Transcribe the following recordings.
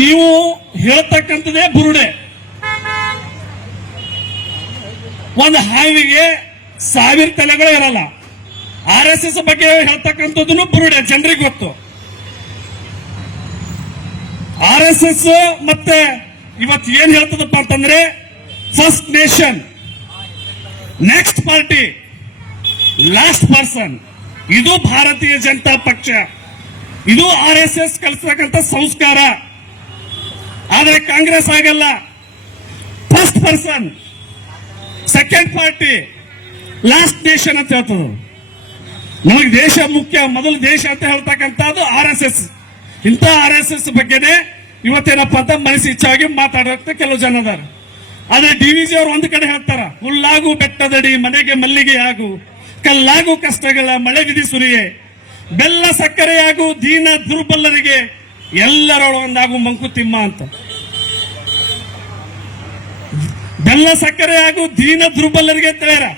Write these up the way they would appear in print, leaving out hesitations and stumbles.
ನೀವು ಹೇಳ್ತಕ್ಕಂಥದ್ದೇ ಬುರುಡೆ. ಒಂದು ಹಾವಿಗೆ 1000 ತಲೆಗಳು ಇರಲ್ಲ. RSS ಬಗ್ಗೆ ಹೇಳ್ತಕ್ಕಂಥದ್ದು ಬುರುಡೆ, ಜನರಿಗೆ ಗೊತ್ತು. RSS ಮತ್ತೆ ಇವತ್ತು ಏನ್ ಹೇಳ್ತದಪ್ಪ ಅಂತಂದ್ರೆ first nation, next party, last person. ಇದು ಭಾರತೀಯ ಜನತಾ ಪಕ್ಷ, ಇದು RSS ಕಲಿಸ್ತಕ್ಕಂಥ ಸಂಸ್ಕಾರ. ಆದರೆ ಕಾಂಗ್ರೆಸ್ ಆಗಲ್ಲ. First person, second party, last nation ಅಂತ ಹೇಳ್ತದೆ. ನಮಗೆ ದೇಶ ಮುಖ್ಯ, ಮೊದಲು ದೇಶ ಅಂತ ಹೇಳ್ತಕ್ಕಂಥದ್ದು RSS. ಇಂಥ RSS ಬಗ್ಗೆನೆ ಇವತ್ತೇನಪ್ಪ ಅಂತ ಮನಸ್ಸು ಇಚ್ಛಾಗಿ ಮಾತಾಡೋಕೆ ಕೆಲವು ಜನ ಅದಾರ. ಆದ್ರೆ DVG ಅವರು ಒಂದು ಕಡೆ ಹೇಳ್ತಾರ, ಹುಲ್ಲಾಗು ಬೆಟ್ಟದಡಿ ಮನೆಗೆ ಮಲ್ಲಿಗೆ ಆಗು, ಕಲ್ಲಾಗು ಕಷ್ಟಗಳ ಮಳೆ ವಿಧಿ ಸುರಿಯೇ, ಬೆಲ್ಲ ಸಕ್ಕರೆಯಾಗು ದೀನ ದುರ್ಬಲರಿಗೆ, ಎಲ್ಲರೊಳಗೊಂದಾಗು ಮಂಕುತಿಮ್ಮ ಅಂತ. ಬೆಲ್ಲ ಸಕ್ಕರೆಯಾಗು ದೀನ ದುರ್ಬಲರಿಗೆ ಅಂತ ಹೇಳ್ಯಾರ.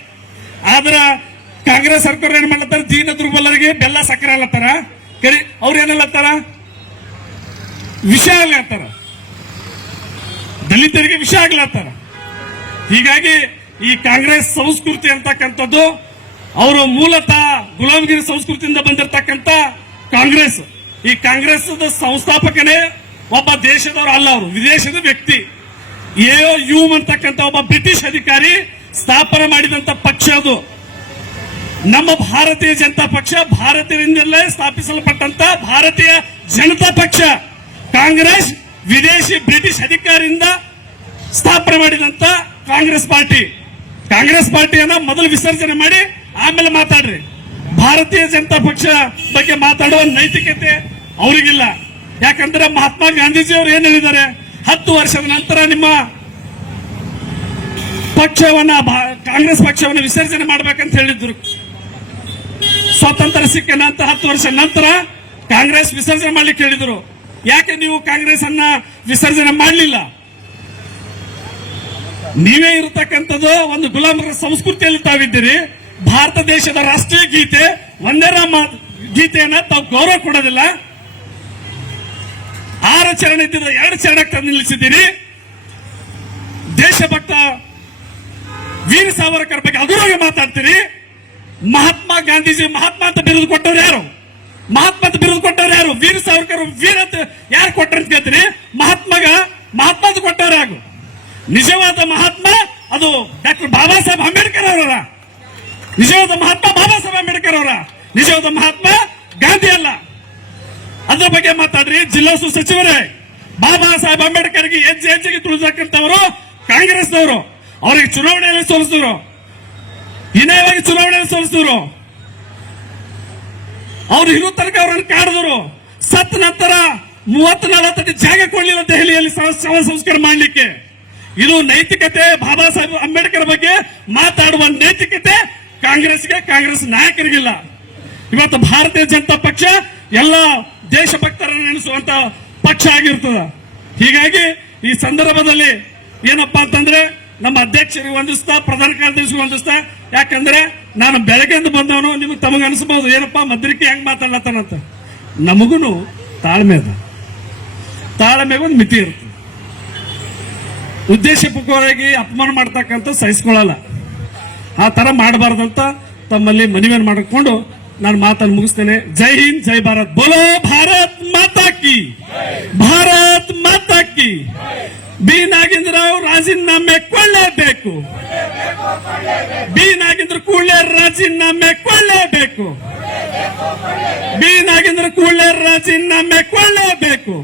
ಆದ್ರ ಕಾಂಗ್ರೆಸ್ ಸರ್ಕಾರ ಏನ್ ಮಾಡ್ಲತ್ತಾರ, ದೀನ ದುರ್ಬಲರಿಗೆ ಬೆಲ್ಲ ಸಕ್ಕರೆ ಅಲ್ಲತ್ತಾರ, ಅವ್ರ ಏನಲ್ಲತ್ತಾರ, ವಿಷ ಆಗ್ಲತ್ತಾರ, ದಲಿತರಿಗೆ ವಿಷ ಆಗ್ಲತ್ತಾರ. ಹೀಗಾಗಿ ಈ ಕಾಂಗ್ರೆಸ್ ಸಂಸ್ಕೃತಿ ಅಂತಕ್ಕಂಥದ್ದು ಅವರು ಮೂಲತಃ ಗುಲಾಮಗಿರಿ ಸಂಸ್ಕೃತಿಯಿಂದ ಬಂದಿರತಕ್ಕಂಥ ಕಾಂಗ್ರೆಸ್. ಈ ಕಾಂಗ್ರೆಸ್ ಸಂಸ್ಥಾಪಕನೇ ಒಬ್ಬ ದೇಶದವರು ಅಲ್ಲ, ಅವರು ವಿದೇಶದ ವ್ಯಕ್ತಿ. AO ಅಂತಕ್ಕಂಥ ಒಬ್ಬ ಬ್ರಿಟಿಷ್ ಅಧಿಕಾರಿ ಸ್ಥಾಪನೆ ಮಾಡಿದಂತ ಪಕ್ಷ ಅದು. ನಮ್ಮ ಭಾರತೀಯ ಜನತಾ ಪಕ್ಷ ಭಾರತೀಯರಿಂದಲೇ ಸ್ಥಾಪಿಸಲ್ಪಟ್ಟಂತ ಭಾರತೀಯ ಜನತಾ ಪಕ್ಷ. ಕಾಂಗ್ರೆಸ್ ವಿದೇಶಿ ಬ್ರಿಟಿಷ್ ಅಧಿಕಾರಿಯಿಂದ ಸ್ಥಾಪನೆ ಮಾಡಿದಂತ ಕಾಂಗ್ರೆಸ್ ಪಾರ್ಟಿ. ಕಾಂಗ್ರೆಸ್ ಪಾರ್ಟಿಯನ್ನ ಮೊದಲು ವಿಸರ್ಜನೆ ಮಾಡಿ ಆಮೇಲೆ ಮಾತಾಡ್ರಿ. ಭಾರತೀಯ ಜನತಾ ಪಕ್ಷ ಬಗ್ಗೆ ಮಾತಾಡುವ ನೈತಿಕತೆ ಅವರಿಗಿಲ್ಲ. ಯಾಕಂದ್ರೆ ಮಹಾತ್ಮ ಗಾಂಧೀಜಿ ಅವರು ಏನ್ ಹೇಳಿದ್ದಾರೆ, 10 ವರ್ಷದ ನಂತರ ನಿಮ್ಮ ಪಕ್ಷವನ್ನ, ಕಾಂಗ್ರೆಸ್ ಪಕ್ಷವನ್ನ ವಿಸರ್ಜನೆ ಮಾಡ್ಬೇಕಂತ ಹೇಳಿದ್ರು. ಸ್ವಾತಂತ್ರ್ಯ ಸಿಕ್ಕ ನಂತರ 10 ವರ್ಷ ನಂತರ ಕಾಂಗ್ರೆಸ್ ವಿಸರ್ಜನೆ ಮಾಡ್ಲಿಕ್ಕೆ ಹೇಳಿದ್ರು. ಯಾಕೆ ನೀವು ಕಾಂಗ್ರೆಸ್ ಅನ್ನ ವಿಸರ್ಜನೆ ಮಾಡಲಿಲ್ಲ? ನೀವೇ ಇರತಕ್ಕಂಥದ್ದು ಒಂದು ಗುಲಾಮರ ಸಂಸ್ಕೃತಿಯಲ್ಲಿ ತಾವಿದ್ದೀರಿ. ಭಾರತ ದೇಶದ ರಾಷ್ಟ್ರೀಯ ಗೀತೆ ಒಂದೇ ಗೀತೆಯನ್ನ ತಾವು ಗೌರವ ಕೊಡೋದಿಲ್ಲ. 6 ಚರಣ ಇದ್ದಿದ್ದ 2 ಚರಣಕ್ಕೆ ತಂದು ನಿಲ್ಲಿಸಿದ್ದೀರಿ. ದೇಶಭಕ್ತ ವೀರ ಸಾವರ್ಕರ್ ಬಗ್ಗೆ ಅಗೌರವ ಮಾತಾಡ್ತೀರಿ. ಮಹಾತ್ಮ ಗಾಂಧೀಜಿ ಮಹಾತ್ಮ ಅಂತ ಬಿರುದು ಕೊಟ್ಟವ್ರು ಯಾರು? ಮಹಾತ್ಮ ಅಂತ ಬಿರುದು ಕೊಟ್ಟವ್ರು ಯಾರು? ವೀರ ಸಾವರ್ಕರ್ ವೀರ ಅಂತ ಯಾರು ಕೊಟ್ಟರು ಅಂತ ಕೇಳ್ತೀರಿ. ಮಹಾತ್ಮ ಅಂತ ಕೊಟ್ಟವ್ರು ಯಾರು? ನಿಜವಾದ ಮಹಾತ್ಮ ಅದು ಡಾಕ್ಟರ್ ಬಾಬಾ ಸಾಹೇಬ್ ಅಂಬೇಡ್ಕರ್ ಅವರ. ನಿಜವಾದ ಮಹಾತ್ಮ ಬಾಬಾ ಸಾಹೇಬ್ ಅಂಬೇಡ್ಕರ್ ಅವರ, ನಿಜವಾದ ಮಹಾತ್ಮ ಗಾಂಧಿ ಅಲ್ಲ. ಅದ್ರ ಬಗ್ಗೆ ಮಾತಾಡ್ರಿ. ಜಿಲ್ಲಾ ಸಚಿವರೇ, ಬಾಬಾ ಸಾಹೇಬ್ ಅಂಬೇಡ್ಕರ್ಗೆ ಹೆಜ್ಜೆಗೆ ತುಳಿದಕ್ಕಂಥವರು ಕಾಂಗ್ರೆಸ್ನವರು. ಅವರಿಗೆ ಚುನಾವಣೆಯಲ್ಲಿ ಸೋಲಿಸಿದ್ರು, ಹೀನಾಯವಾಗಿ ಚುನಾವಣೆಯಲ್ಲಿ ಸೋಲಿಸಿದ್ರು. ಅವ್ರು ಇರೋ ತನಕ ಅವರನ್ನು ಕಾಡಿದ್ರು. ಸತ್ತ ನಂತರ 30-40 ಅಡಿ ಜಾಗ ಕೊಡಲಿಲ್ಲ ದೆಹಲಿಯಲ್ಲಿ ಶವ ಸಂಸ್ಕಾರ ಮಾಡಲಿಕ್ಕೆ. ಇದು ನೈತಿಕತೆ. ಬಾಬಾ ಸಾಹೇಬ್ ಅಂಬೇಡ್ಕರ್ ಬಗ್ಗೆ ಮಾತಾಡುವ ನೈತಿಕತೆ ಕಾಂಗ್ರೆಸ್ಗೆ, ಕಾಂಗ್ರೆಸ್ ನಾಯಕರಿಗಿಲ್ಲ. ಇವತ್ತು ಭಾರತೀಯ ಜನತಾ ಪಕ್ಷ ಎಲ್ಲ ದೇಶಭಕ್ತರನ್ನು ನೆನೆಸುವಂತ ಪಕ್ಷ ಆಗಿರ್ತದ. ಹೀಗಾಗಿ ಈ ಸಂದರ್ಭದಲ್ಲಿ ಏನಪ್ಪಾ ಅಂತಂದ್ರೆ ನಮ್ಮ ಅಧ್ಯಕ್ಷರಿಗೆ ವಂದಿಸ್ತಾ, ಪ್ರಧಾನ ಕಾರ್ಯದರ್ಶಿಗೆ ವಂದಿಸ್ತಾ. ಯಾಕಂದ್ರೆ ನಾನು ಬೆಳಗ್ಗೆಂದು ಬಂದವನು. ನಿಮಗೆ ತಮಗೆ ಅನಿಸಬಹುದು ಏನಪ್ಪಾ ಮದ್ರಿಕೆ ಹೆಂಗ್ ಮಾತಾಡ್ಲತ್ತಾನಂತ. ನಮಗೂ ತಾಳ್ಮೆ ಅದ, ತಾಳ್ಮೆಗೆ ಒಂದು ಮಿತಿ ಇರುತ್ತೆ. ಉದ್ದೇಶಪೂರ್ವಕವಾಗಿ ಅಪಮಾನ ಮಾಡ್ತಕ್ಕಂಥ ಸಹಿಸ್ಕೊಳ್ಳಲ್ಲ. ಆ ತರ ಮಾಡಬಾರ್ದಂತ ತಮ್ಮಲ್ಲಿ ಮನವಿಯನ್ನು ಮಾಡಿಕೊಂಡು ನಾನು ಮಾತನ್ನು ಮುಗಿಸ್ತೇನೆ. ಜೈ ಹಿಂದ್, ಜೈ ಭಾರತ್. ಬೋಲೋ ಭಾರತ್ ಮಾತಾ ಕಿ, ಭಾರತ್ ಮಾತಾ ಕಿ. ಬಿ ನಾಗೇಂದ್ರ ರಾವ್ ರಾಜೀನಾಮೆ ಕೊಳ್ಳೇಬೇಕು. ಬಿ ನಾಗೇಂದ್ರ ಕೂಡಲೇ ರಾಜೀನಾಮೆ ಕೊಳ್ಳೇಬೇಕು. ಬಿ ನಾಗೇಂದ್ರ ಕೂಡಲೇ ರಾಜೀನಾಮೆ ಕೊಳ್ಳೇಬೇಕು.